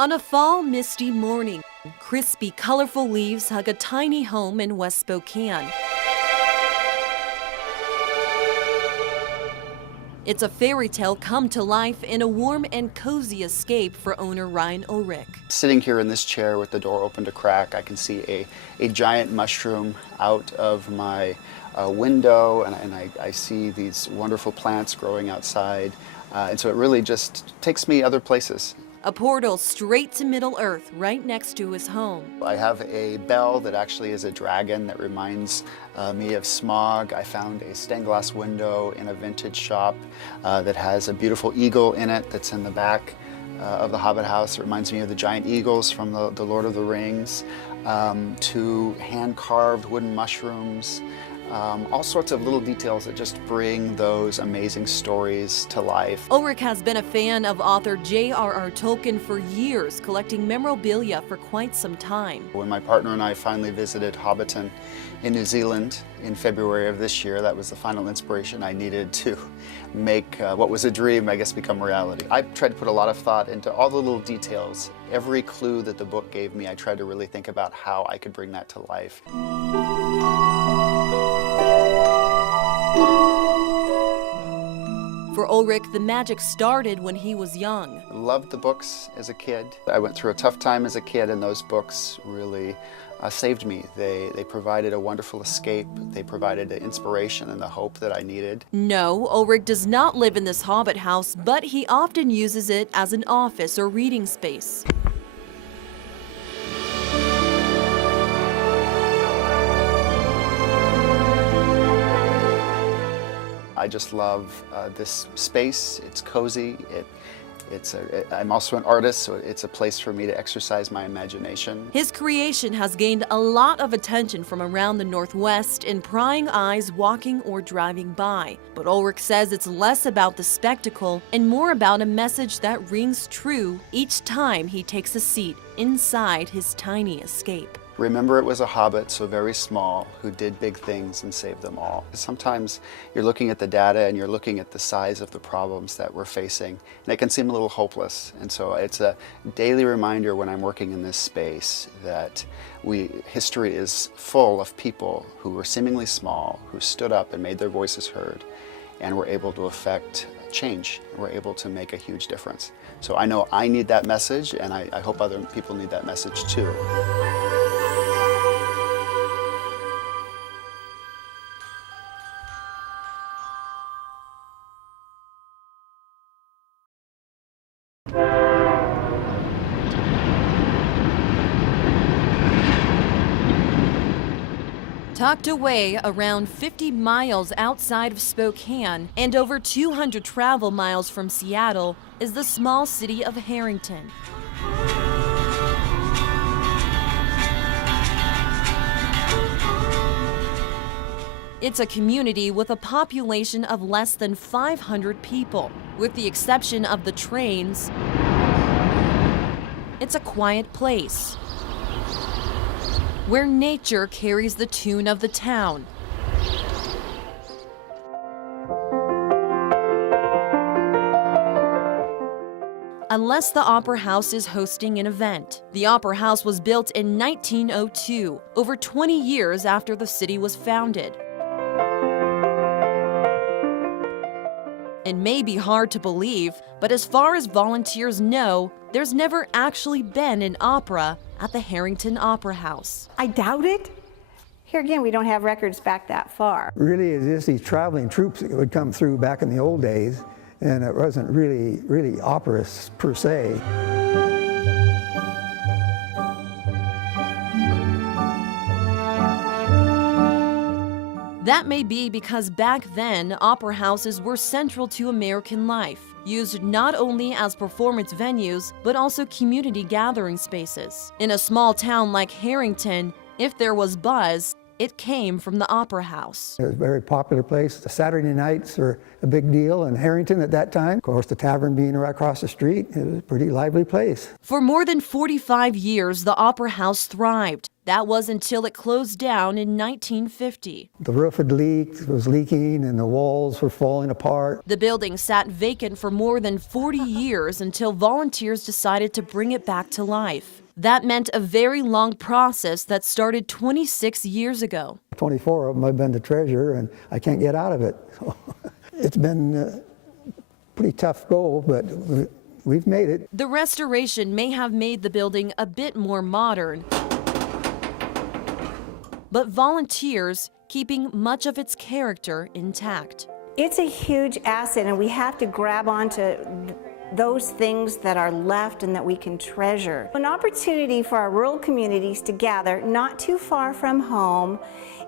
On a fall, misty morning, crispy, colorful leaves hug a tiny home in West Spokane. It's a fairy tale come to life in a warm and cozy escape for owner Ryan Ulrich. Sitting here in this chair with the door open to crack, I can see a giant mushroom out of my window, and I see these wonderful plants growing outside. And so it really just takes me other places. A portal straight to Middle Earth right next to his home. I have a bell that actually is a dragon that reminds me of smog. I found a stained glass window in a vintage shop that has a beautiful eagle in it that's in the back of the Hobbit house. It reminds me of the giant eagles from the Lord of the Rings, to hand-carved wooden mushrooms. All sorts of little details that just bring those amazing stories to life. Ulrich has been a fan of author J.R.R. Tolkien for years, collecting memorabilia for quite some time. When my partner and I finally visited Hobbiton in New Zealand in February of this year, that was the final inspiration I needed to make what was a dream, I guess, become reality. I tried to put a lot of thought into all the little details. Every clue that the book gave me, I tried to really think about how I could bring that to life. For Ulrich, the magic started when he was young. I loved the books as a kid. I went through a tough time as a kid, and those books really saved me. They provided a wonderful escape. They provided the inspiration and the hope that I needed. No, Ulrich does not live in this Hobbit house, but he often uses it as an office or reading space. I just love this space. It's cozy. I'm also an artist, so it's a place for me to exercise my imagination. His creation has gained a lot of attention from around the Northwest and prying eyes walking or driving by. But Ulrich says it's less about the spectacle and more about a message that rings true each time he takes a seat inside his tiny escape. Remember, it was a hobbit, so very small, who did big things and saved them all. Sometimes you're looking at the data and you're looking at the size of the problems that we're facing, and it can seem a little hopeless. And so it's a daily reminder when I'm working in this space that history is full of people who were seemingly small, who stood up and made their voices heard, and were able to affect change. We're able to make a huge difference. So I know I need that message, and I hope other people need that message too. Tucked away around 50 miles outside of Spokane and over 200 travel miles from Seattle is the small city of Harrington. It's a community with a population of less than 500 people. With the exception of the trains, it's a quiet place where nature carries the tune of the town. Unless the Opera House is hosting an event. The Opera House was built in 1902, over 20 years after the city was founded. It may be hard to believe, but as far as volunteers know, there's never actually been an opera at the Harrington Opera House. I doubt it. Here again, we don't have records back that far. Really, it's just these traveling troops that would come through back in the old days, and it wasn't really operas per se. That may be because back then, opera houses were central to American life, used not only as performance venues, but also community gathering spaces. In a small town like Harrington, if there was buzz, it came from the Opera House. It was a very popular place. The Saturday nights were a big deal in Harrington at that time. Of course, the tavern being right across the street, it was a pretty lively place. For more than 45 years, the Opera House thrived. That was until it closed down in 1950. The roof had leaked, was leaking, and the walls were falling apart. The building sat vacant for more than 40 years until volunteers decided to bring it back to life. That meant a very long process that started 26 years ago. 24 of them I've been the treasurer, and I can't get out of it. So it's been a pretty tough goal, but we've made it. The restoration may have made the building a bit more modern, but volunteers keeping much of its character intact. It's a huge asset, and we have to grab onto those things that are left and that we can treasure. An opportunity for our rural communities to gather not too far from home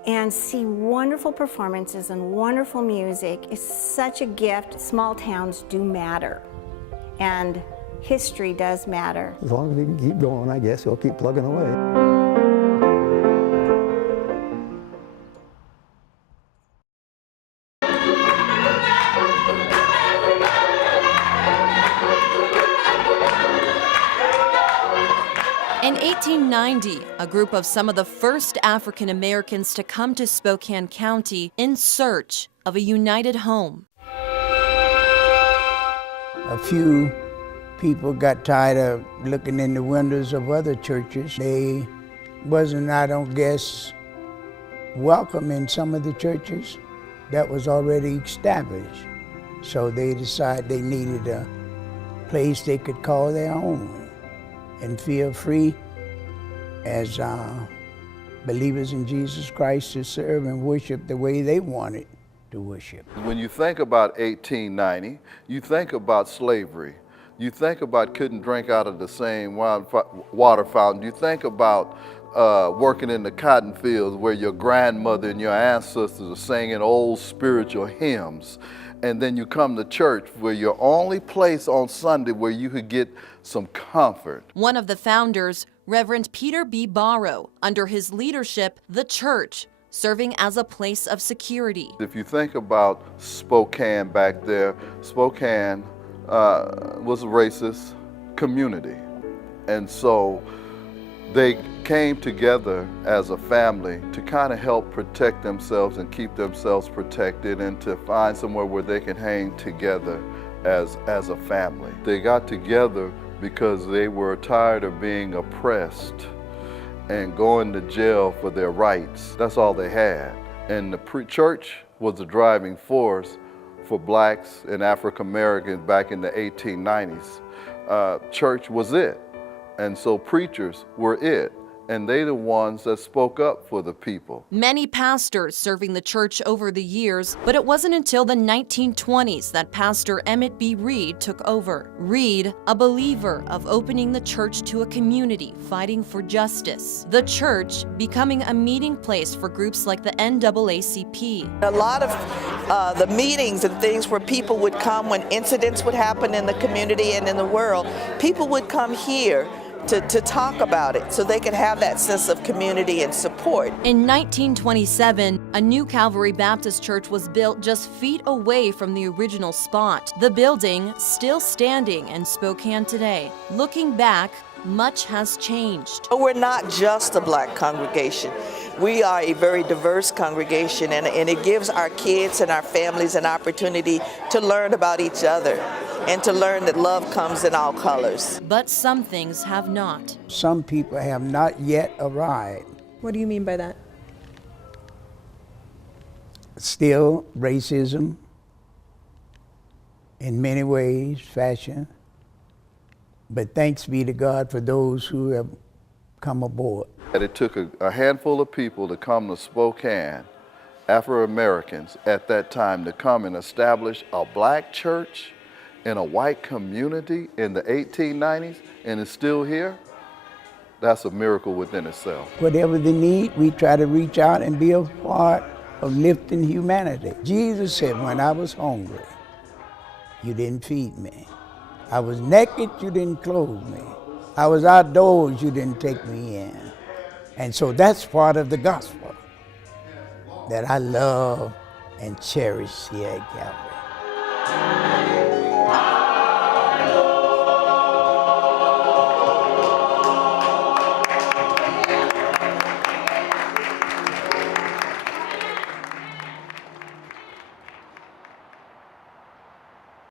and see wonderful performances and wonderful music is such a gift. Small towns do matter, and history does matter. As long as we can keep going, I guess we'll keep plugging away. In 1890, a group of some of the first African Americans to come to Spokane County in search of a united home. A few people got tired of looking in the windows of other churches. They wasn't, I don't guess, welcome in some of the churches that was already established. So they decided they needed a place they could call their own and feel free as believers in Jesus Christ to serve and worship the way they wanted to worship. When you think about 1890, you think about slavery. You think about couldn't drink out of the same water fountain. You think about working in the cotton fields where your grandmother and your ancestors are singing old spiritual hymns. And then you come to church where your only place on Sunday where you could get some comfort. One of the founders, Reverend Peter B. Murrow, under his leadership, the church, serving as a place of security. If you think about Spokane back there, Spokane was a racist community. And so they came together as a family to kind of help protect themselves and keep themselves protected and to find somewhere where they can hang together as a family. They got together because they were tired of being oppressed and going to jail for their rights. That's all they had. And the church was the driving force for blacks and African Americans back in the 1890s. Church was it. And so preachers were it, and they the ones that spoke up for the people. Many pastors serving the church over the years, but it wasn't until the 1920s that Pastor Emmett B. Reed took over. Reed, a believer of opening the church to a community fighting for justice. The church becoming a meeting place for groups like the NAACP. A lot of the meetings and things where people would come when incidents would happen in the community and in the world, people would come here to talk about it so they could have that sense of community and support. In 1927, a new Calvary Baptist church was built just feet away from the original spot. The building still standing in Spokane today. Looking back, much has changed. We're not just a black congregation. We are a very diverse congregation, and it gives our kids and our families an opportunity to learn about each other and to learn that love comes in all colors. But some things have not. Some people have not yet arrived. What do you mean by that? Still racism in many ways, fashion. But thanks be to God for those who have come aboard. It took a handful of people to come to Spokane, Afro-Americans at that time, to come and establish a black church in a white community in the 1890s, and it's still here. That's a miracle within itself. Whatever the need, we try to reach out and be a part of lifting humanity. Jesus said, when I was hungry, you didn't feed me. I was naked, you didn't clothe me. I was outdoors, you didn't take me in. And so that's part of the gospel. that I love and cherish here at Calvary.